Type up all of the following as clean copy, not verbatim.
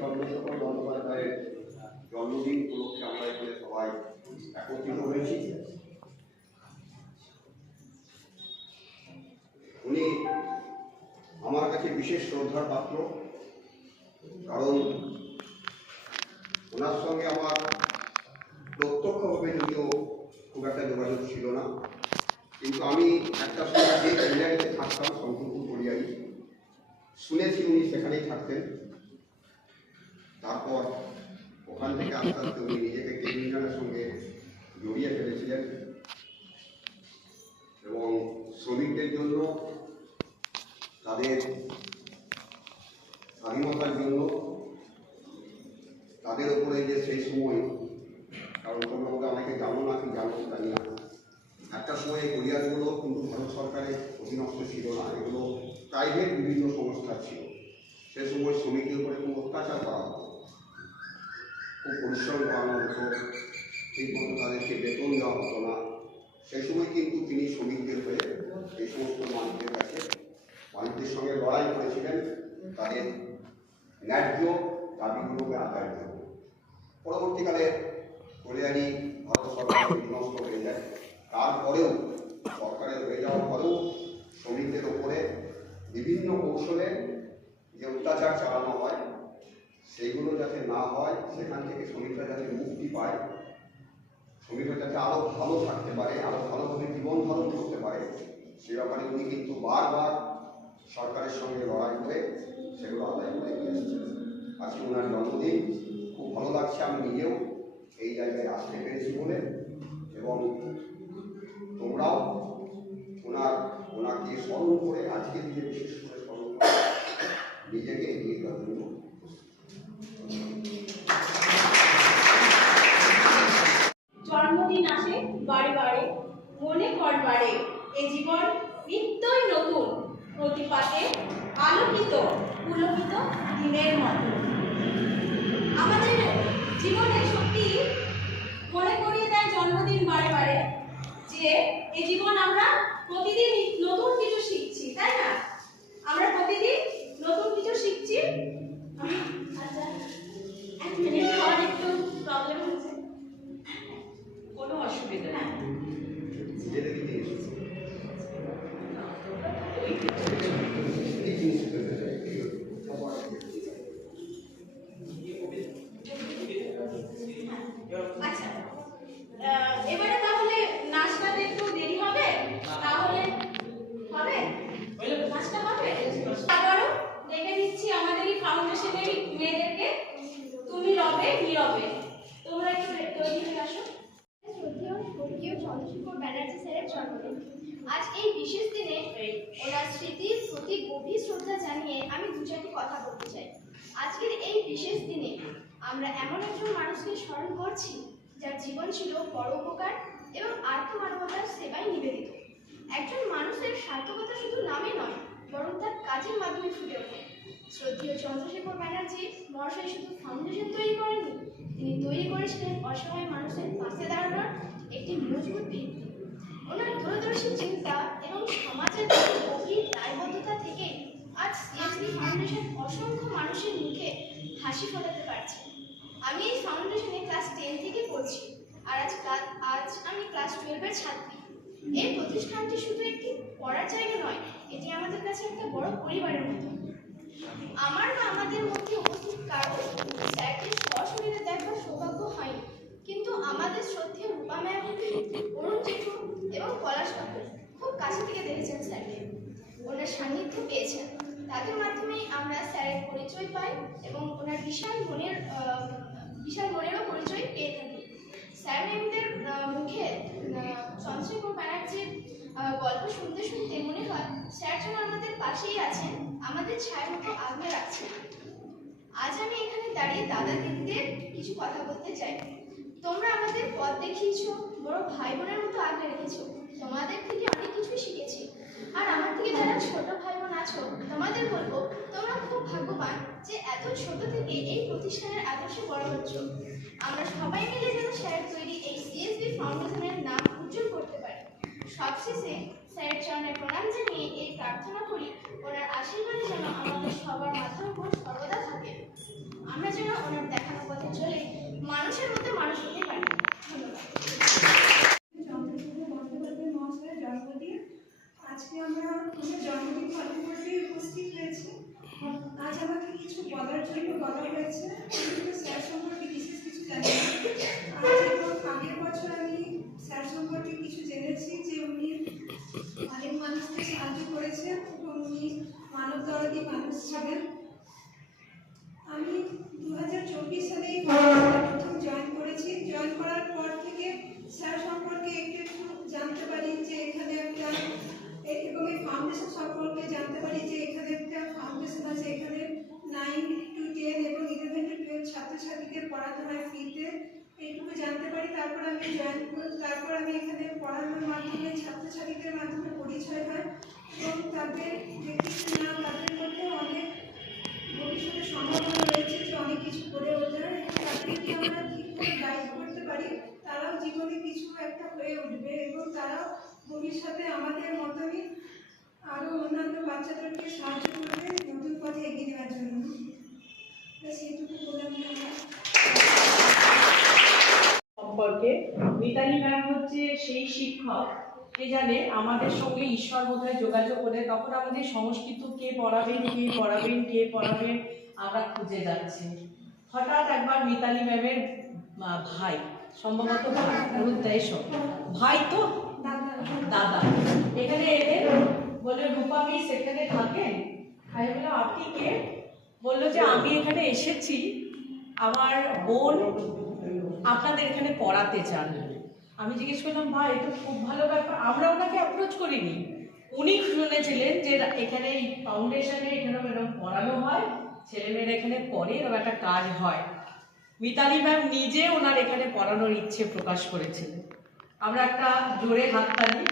চন্দ্রশেখর বন্দ্যোপাধ্যায়ের জন্মদিন উপলক্ষে আমরা এখানে সবাই একত্রিত হয়েছি। উনি আমার কাছে বিশেষ শ্রদ্ধার পাত্র, কারণ ওনার সঙ্গে আমার প্রত্যক্ষভাবে যদিও খুব একটা যোগাযোগ ছিল না, কিন্তু আমি একটা সময় যে কলিয়ারিতে থাকতাম, শঙ্করপুর কলিয়ারি, শুনেছি উনি সেখানেই থাকতেন। তারপর ওখান থেকে আস্তে আস্তে উনি নিজেকে টেলিভিশনের সঙ্গে জড়িয়ে ফেলেছিলেন এবং শ্রমিকদের জন্য, তাদের স্বাধীনতার জন্য, তাদের উপরে যে সেই সময়, কারণ তোমরা ওটা অনেকে জানো না কি জানো জানি না, একটা সময় এই কলিয়ারগুলো কিন্তু ভারত সরকারের অধীনস্থ ছিল না, এগুলো প্রাইভেট বিভিন্ন সংস্থা ছিল। সে সময় শ্রমিকদের উপরে খুব অত্যাচার করা হতো, খুব পরিশ্রম করানো হতো, ঠিক মতো তাদেরকে বেতন দেওয়া হতো না। সেই সময় কিন্তু তিনি শ্রমিকদের হয়ে এই সমস্ত মালিকদের কাছে, মালিকদের সঙ্গে লড়াই করেছিলেন তাদের ন্যায্য দাবিগুলোকে আদায় করতে। পরবর্তীকালে কলিয়ারি ভারত সরকারের অধীনস্থ হয়ে যায়। তারপরেও সরকারের হয়ে যাওয়ার পরেও শ্রমিকদের ওপরে বিভিন্ন কৌশলে যে অত্যাচার চালানো হয়, সেইগুলো যাতে না হয়, সেখান থেকে শ্রমিকরা যাতে মুক্তি পায়, শ্রমিকরা যাতে আরও ভালো থাকতে পারে, আরও ভালোভাবে জীবন ধারণ করতে পারে, সে ব্যাপারে উনি কিন্তু বারবার সরকারের সঙ্গে লড়াই করে সেগুলো আদায় করে নিয়ে এসেছেন। আজকে ওনার জন্মদিন, খুব ভালো লাগছে আমি নিজেও এই জায়গায় আসতে পেরেছি বলে, এবং তোমরাও ওনাকে স্মরণ করে আজকে দিনে বিশেষ করে স্মরণ করে নিজেকে এগিয়ে দেওয়ার জন্য। জন্মদিন আসে বারে বারে, মনে কর বারে, এ জীবন নিত্যই নতুন, প্রতিপাতে আলোকিত পুলকিত দিনের মতো। আমাদের জীবনে সত্যি মনে করিয়ে দেয় জন্মদিন বারে বারে যে এই জীবন আমরা প্রতিদিন নতুন কিছু শিখছি, তাই না? আমরা প্রতিদিন নতুন কিছু শিখছি। আচ্ছা, এক মিনিট, আমার একটু প্রবলেম হচ্ছে। কোনো অসুবিধা নেই। আচ্ছা, এবারে তাহলে নাচটাতে একটু দেরি হবে, তাহলে হবে নাচটা হবে। আবারও দেখে নিচ্ছি আমাদেরই ফাউন্ডেশনের মেয়েদেরকে, তুমি রবে নীরবে, তোমরা একটু তৈরি হয়ে আসো। শ্রদ্ধেয় চন্দ্রশেখর ব্যানার্জি স্যারের জন্মদিন। আজ এই বিশেষ দিনে ওনার স্মৃতির প্রতি গভীর শ্রদ্ধা জানিয়ে আমি দু চারটি কথা বলতে চাই। আজকের এই বিশেষ দিনে আমরা এমন একজন মানুষকে স্মরণ করছি যার জীবন ছিল পরোপকার এবং আর্থমানবতার সেবায় নিবেদিত। একজন মানুষের সার্থকতা শুধু নামে নয়, বরং তার কাজের মাধ্যমে ফুটে ওঠে। শ্রদ্ধেয় চন্দ্রশেখর ব্যানার্জি মহাশয় শুধু ফাউন্ডেশন তৈরি করেননি, তিনি তৈরি করেছিলেন অসহায় মানুষের পাশে দাঁড়ানোর একটি মজবুত ভিত্তি। ওনার দূরদর্শী চিন্তা এবং সমাজের প্রতি গভীর দায়বদ্ধতা থেকে আজ সিএসবি ফাউন্ডেশন অসংখ্য মানুষের মুখে হাসি ফোটাতে পারছে। আমি এই ফাউন্ডেশনে ক্লাস 10 থেকে পড়ছি, আর আজ আমি ক্লাস 12-এর ছাত্রী। এই প্রতিষ্ঠানটি শুধু একটি পড়ার জায়গা নয়, এটি আমাদের কাছে একটা বড় পরিবারের মতো। আমার বা আমাদের মধ্যে উপস্থিত কারো স্যারকে সশরীরে দেখার সৌভাগ্য হয়নি, কিন্তু আমাদের শ্রদ্ধেয় রূপা ম্যাম, অরুণ জেঠু এবং পলাশ কাকু খুব কাছে থেকে দেখেছেন স্যারকে, ওনার সান্নিধ্য পেয়েছেন। তাদের মাধ্যমেই আমরা স্যারের পরিচয় পাই এবং ওনার বিশাল মনেরও পরিচয় পেয়ে থাকি। স্যার ম্যামদের মুখে চন্দ্রশেখর ব্যানার্জির গল্প শুনতে শুনতে মনে হয় স্যার যেন আমাদের পাশেই আছেন, আমাদের ছায়ার মতো আগলে রাখছেন। আজ আমি এখানে দাঁড়িয়ে দাদা দিদিদের কিছু কথা বলতে চাই। তোমরা আমাদের পথ দেখিয়েছো, বড় ভাই বোনের মতো আগলে রেখেছো, তোমাদের থেকে অনেক কিছুই শিখেছি। আর আমার থেকে যারা ছোট ভাই বোন আছো, তোমাদের বলবো তোমরা খুব ভাগ্যবান যে এত ছোট থেকে এই প্রতিষ্ঠানের আদর্শে বড় হচ্ছ। আমরা সবাই মিলে যেন স্যারের তৈরি এই সিএসবি ফাউন্ডেশনের নাম উজ্জ্বল করতে পারি। সবশেষে স্যারের চরণে প্রণাম জানিয়ে এই প্রার্থনা করি, ওনার আশীর্বাদ যেন আমাদের সবার মাথার উপর সর্বদা ওনার দেখানো পথে চলে মানুষের মধ্যে মানুষ হতে পারি। ধন্যবাদ। চন্দ্রশেখর বন্দ্যোপাধ্যায় মহাশয়ের জন্মদিন। আজকে আমরা ওনার জন্মদিন পালন করতে উপস্থিত হয়েছি। আজ আমাকে কিছু বলার জন্য বলা হয়েছে, কিন্তু স্যার সম্পর্কে বিশেষ কিছু জানি না। আজ এবং আগের বছর আমি স্যার সম্পর্কে কিছু জেনেছি যে উনি অনেক মানুষকে সাহায্য করেছেন এবং উনি মানবদরদী মানুষ ছিলেন। আমি 2024 সালে এই প্রথম জয়েন করেছি। জয়েন করার পর থেকে স্যার সম্পর্কে একটু জানতে পারি যে এখানে একটা এবং এই ফাউন্ডেশন সম্পর্কে জানতে পারি যে এখানে একটা ফাউন্ডেশন আছে। এখানে 9 to 10 এবং 11 to 12 ছাত্রছাত্রীদের পড়াতে হয় ফ্রিতে, এইটুকু জানতে পারি। তারপর আমি জয়েন করি, তারপর আমি এখানে পড়ানোর মাধ্যমে ছাত্রছাত্রীদের মাধ্যমে পরিচয় হয় এবং তাদের ব্যক্তিত্ব নাম, তাদের মধ্যে অনেক ভবিষ্যতে সম্ভাবনা রয়েছে যে অনেক কিছু করে ওঠার। তাদেরকে আমরা ঠিক করে গাইড করতে পারি, তারাও জীবনে কিছু একটা হয়ে উঠবে এবং তারাও ভবিষ্যতে আমাদের মতনই আরও অন্যান্য বাচ্চাদেরকে সাহায্য করবে নতুন পথে এগিয়ে নেওয়ার জন্য। সেইটুকু বলে আমি সম্পর্কে মিতালি ম্যাম হচ্ছে সেই শিক্ষক যে জানে আমাদের সঙ্গে ঈশ্বর বোধহয় যোগাযোগ করে, তখন আমাদের সংস্কৃত কে পড়াবেন আমরা খুঁজে যাচ্ছি। হঠাৎ একবার মিতালি ম্যামের ভাই, সম্ভবত ভাই, ভাই তো দাদা এখানে এলেন, বলে রূপা মিস এখানে থাকেন। আমি বললাম আপনি কে? বললো যে আমি এখানে এসেছি, আমার বোন আপনাদের এখানে পড়াতে চান। আমি জিজ্ঞেস করলাম ভাই এটা খুব ভালো ব্যাপার, আমরা ওনাকে অ্যাপ্রোচ করিনি। উনি শুনেছিলেন যে এখানে এই ফাউন্ডেশনে এখানে এরকম পড়ানো হয়, ছেলেমেয়েরা এখানে পড়ে, এরকম একটা কাজ হয়। মিতালি ম্যাম নিজে ওনার এখানে পড়ানোর ইচ্ছে প্রকাশ করেছিলেন। আমরা একটা জোরে হাততালি।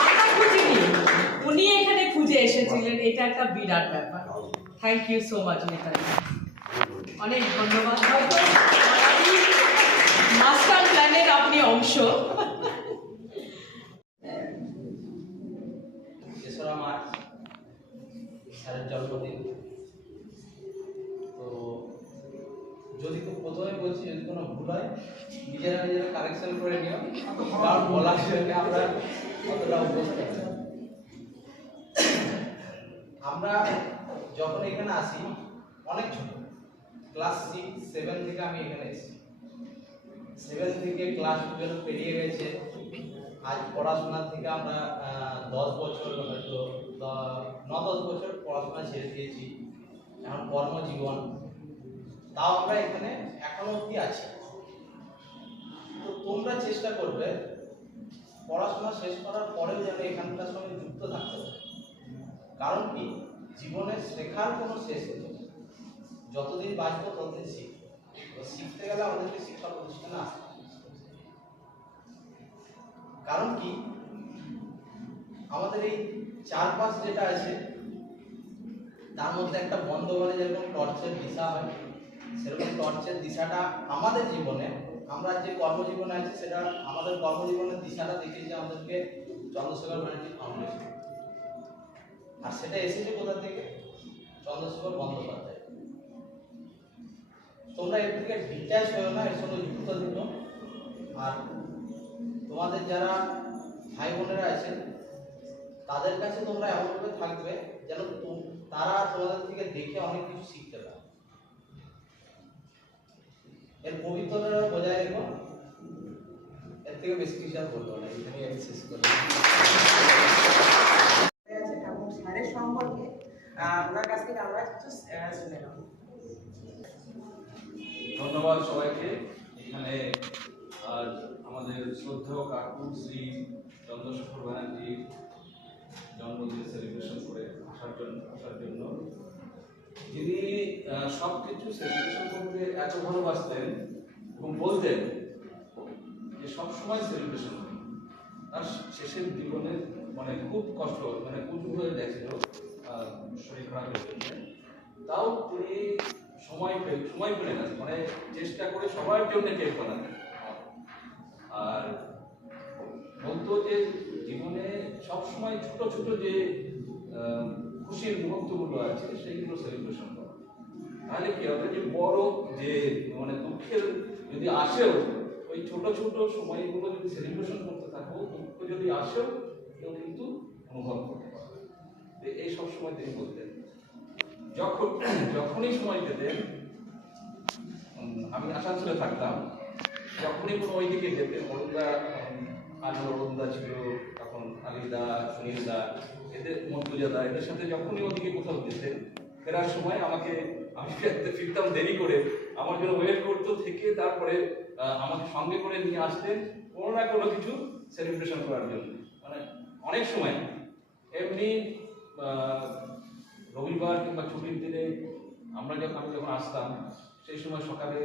আমরা খুঁজিনি, উনি এখানে খুঁজে এসেছিলেন, এটা একটা বিরাট ব্যাপার। Thank you so much Mitali, অনেক ধন্যবাদ। হয়তো মাস্টার প্ল্যানের আপনি অংশ। তেসরা মার্চ স্যারের জন্মদিন। তো যদি প্রথমে বলছি, যদি কোনো ভুল হয় নিজেরা কারেকশন করে নিও, কারণ বলার জন্য আমরা অতটা অভ্যস্ত না। আমরা যখন এখানে আসি অনেক ছোট, ক্লাস 6-7 থেকে আমি এখানে এসেছি। 7 থেকে ক্লাস 12 পেরিয়ে গেছে। আজ পড়াশোনা থেকে আমরা 10 বছর, হয়তো 9-10 বছর পড়াশোনা ছেড়ে দিয়েছি, এখন কর্মজীবন। তাও আমরা এখানে এখনো অবধি আছি। তো তোমরা চেষ্টা করবে পড়াশোনা শেষ করার পরেও যেন এখানকার সঙ্গে যুক্ত থাকতে হবে। কারণ কি, জীবনে শেখার কোনো শেষ নেই। যতদিন বাঁচবো ততদিন শিখবো। তো শিখতে গেলে আমাদেরকে শিক্ষা প্রতিষ্ঠানে আসতে হবে। কারণ কি, আমাদের এই চারপাশ যেটা আছে তার মধ্যে একটা বন্ধ বলে যেরকম টর্চের দিশা হয়, সেরকম টর্চের দিশাটা আমাদের জীবনে, আমরা যে কর্মজীবনে আছি সেটা আমাদের কর্মজীবনের দিশাটা দেখিয়েছে আমাদেরকে চন্দ্রশেখর ব্যানার্জি ফাউন্ডেশন। আর সেটা এসেছে কোথা থেকে? চন্দ্রশেখর বন্দ্যোপাধ্যায়। তোমরা এর থেকে ডিট্যাচ হয়েও না, এর সঙ্গে যুক্ত দিত। আর তোমাদের যারা ভাই বোনেরা আছেন তাদের কাছে তোমরা এমনভাবে থাকবে যেন তারা তোমাদের থেকে দেখে অনেক কিছু শিখতে পারে। এর পবিত্রতা বজায় রেখো। এর থেকে বেশি কিছু আর বলবো না, এখানে আমি শেষ করবো। এবং স্যারের সম্পর্কে আপনার কাছ থেকে আমরা কিছু শুনে নেব। ধন্যবাদ সবাইকে। এখানে আজ আমাদের শ্রদ্ধেয় কাকু শ্রী চন্দ্রশেখর ব্যানার্জির জন্মদিন সেলিব্রেশন করে আসার জন্য যিনি সব কিছু সেলিব্রেশন করতে এত ভালোবাসতেন এবং বলতেন যে সবসময় সেলিব্রেশন করি। তার শেষের জীবনে মানে খুব কষ্ট, মানে উঁচু হয়ে গেছিল শরীর খারাপের জন্য, তাও তিনি সময় পেলেন না, মানে চেষ্টা করে সবার জন্য কেক বানাতেন। আর বলতো যে জীবনে সবসময় ছোট ছোট যে খুশি খুশির মুহূর্তগুলো আছে সেইগুলো সেলিব্রেশন করা। তাহলে কি হবে যে বড় যে মানে দুঃখের যদি আসেও ওই ছোট ছোট সময়গুলো যদি সেলিব্রেশন করতে থাকো, দুঃখ যদি আসেও কেউ কিন্তু অনুভব করতে পারবে। এই সব সময় তিনি বলতেন যখনই সময় পেতেন, আমি আসানসোলে থাকতাম, যখনই কোনো ওই দিকে যেতেন, অরুণদা ছিল তখন, আলিদা, সুনীলদা, এদের মন্তুজাদা, এদের সাথে যখনই ওদিকে কোথাও যেতেন, ফেরার সময় আমি ফিরতাম দেরি করে, আমার জন্য ওয়েট করতো থেকে তারপরে আমাকে সঙ্গে করে নিয়ে আসতেন কোনো না কোনো কিছু সেলিব্রেশন করার জন্য। মানে অনেক সময় এমনি রবিবার কিংবা ছুটির দিনে আমি যখন আসতাম, সেই সময় সকালে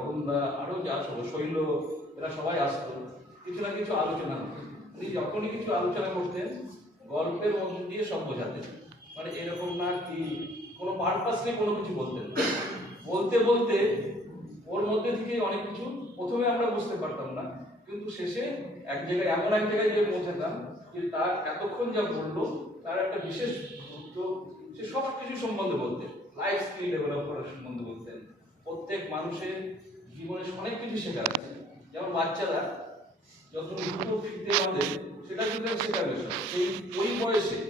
অরুণদা আরও যা শৈল, এরা সবাই আসতো, কিছু না কিছু আলোচনা হতো। উনি যখনই কিছু আলোচনা করতেন গল্পের মধ্যে দিয়ে সব বোঝাতেন। মানে এরকম না কি কোনো পারপাসলি কোনো কিছু বলতেন, বলতে বলতে ওর মধ্যে থেকে অনেক কিছু প্রথমে আমরা বুঝতে পারতাম না, কিন্তু শেষে এমন এক জায়গায় গিয়ে পৌঁছাতাম যে তার এতক্ষণ যা বললো তার একটা বিশেষ গুরুত্ব, সে সব কিছু সম্বন্ধে বলতেন, লাইফ স্কিল ডেভেলপ করার সম্বন্ধে বলতেন। প্রত্যেক মানুষের জীবনে অনেক কিছু শেখার আছে, যেমন বাচ্চারা যত দ্রুত ফিরতে পারে সেটা কিন্তু শেখার বিষয়, ওই বয়সে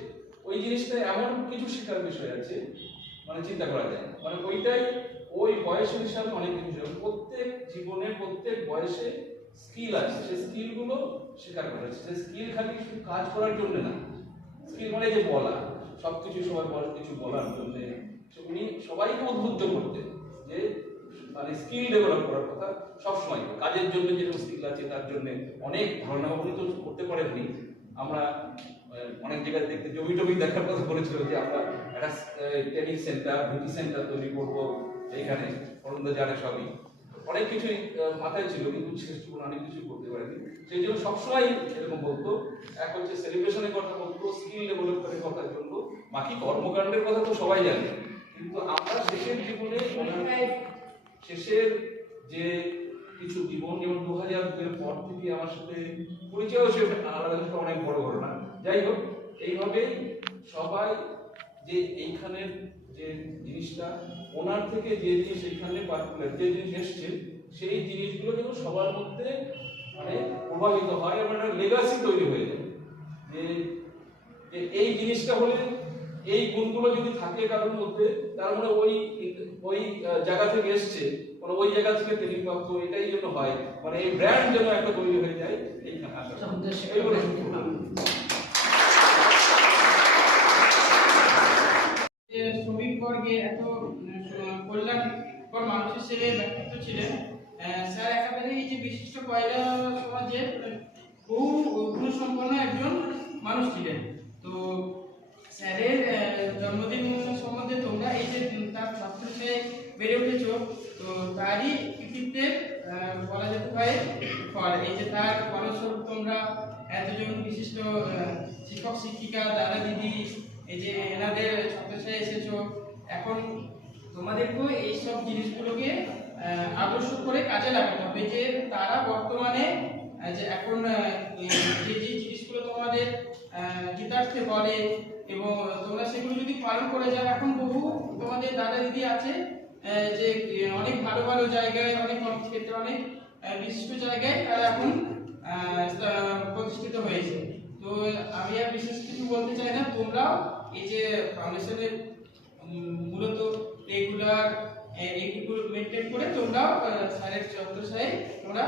ওই জিনিসটা এমন কিছু শেখার বিষয় আছে মানে চিন্তা করা যায়। মানে ওইটাই ওই বয়সের হিসাবে অনেক কিছু, প্রত্যেক জীবনে প্রত্যেক বয়সে স্কিল আছে, সেই স্কিলগুলো শেখার করা আছে। সেই স্কিল খালি শুধু কাজ করার জন্য না, স্কিল মানে যে বলা, সবকিছু সবাই কিছু বলার জন্য উনি সবাইকে উদ্বুদ্ধ করতেন যে মানে স্কিল ডেভেলপ করার কথা সবসময়। কাজের জন্য যেরকম স্কিল আছে তার জন্য অনেক ধারণা উনি তো করতে পারেননি। আমরা অনেক জায়গায় দেখতে জমি দেখার কথা বলেছিল যে আমরা একটা ট্রেনিং সেন্টার, বিউটি সেন্টার তৈরি করবো এইখানে, অরুণদা জানে সবই, অনেক কিছুই মাথায় ছিল কিন্তু শেষ জীবনে অনেক কিছু করতে পারেনি। সেই জন্য সবসময় এরকম বলতো, এক হচ্ছে সেলিব্রেশনের কথা বলতো, স্কিল ডেভেলপমেন্টের কথার জন্য, বাকি কর্মকাণ্ডের কথা তো সবাই জানে। কিন্তু আমরা শেষের জীবনে শেষের যে কিছু জীবন, যেমন 2000 পর থেকে আমার সাথে পরিচয় হচ্ছে আলাদা অনেক বড় ঘটনা। যাই হোক, এইভাবে সবাই যে এইখানের যে জিনিসটা ওনার থেকে যে জিনিস এইখানে পার্টিকুলার যে জিনিস এসছে, সেই জিনিসগুলো যেন সবার মধ্যে মানে প্রভাবিত হয় এবং একটা লেগাসি তৈরি হয়ে যায় যে এই জিনিসটা হলে, এই গুণগুলো যদি থাকে কারোর মধ্যে, তার মানে ওই জায়গা থেকে এসছে, মানে ওই জায়গা থেকে ট্রেনিং প্রাপ্ত, এটাই জন্য হয়, মানে এই ব্র্যান্ড যেন একটা তৈরি হয়ে যায় এইখানে আসা। শ্রমিকবর্গে এত কল্যাণকর মানুষ হিসেবে ব্যক্তিত্ব ছিলেন। স্যার একেবারেই এই যে বিশিষ্ট কয়লা সমাজের বহু গুণসম্পন্ন একজন মানুষ ছিলেন। তো স্যারের জন্মদিন সম্বন্ধে তোমরা এই যে তার ছাত্র হিসেবে বেড়ে উঠেছ, তো তারই কৃতিত্বের বলা যেতে পারে ফল। এই যে তার ফলস্বরূপ তোমরা এতজন বিশিষ্ট শিক্ষক শিক্ষিকা, দাদা দিদি, এই যে এনাদের ছাত্রছাত্রী এসেছো, এখন তোমাদেরকেও এইসব জিনিসগুলোকে আদর্শ করে কাজে লাগাতে হবে। যে তারা বর্তমানে যে এখন যে জিনিসগুলো তোমাদের গীতার্থে বলে এবং তোমরা সেগুলো যদি পালন করে যাও, এখন বহু তোমাদের দাদা দিদি আছে যে অনেক ভালো ভালো জায়গায়, অনেক ক্ষেত্রে অনেক বিশিষ্ট জায়গায় তারা এখন প্রতিষ্ঠিত হয়েছে। তো আমি আর বিশেষ কিছু বলতে চাই না, তোমরাও এই যে ফাউন্ডেশনের মূলত রেগুলার এইগুলো মেনটেন করে তোমরাও স্যারের ছাত্র তোমরা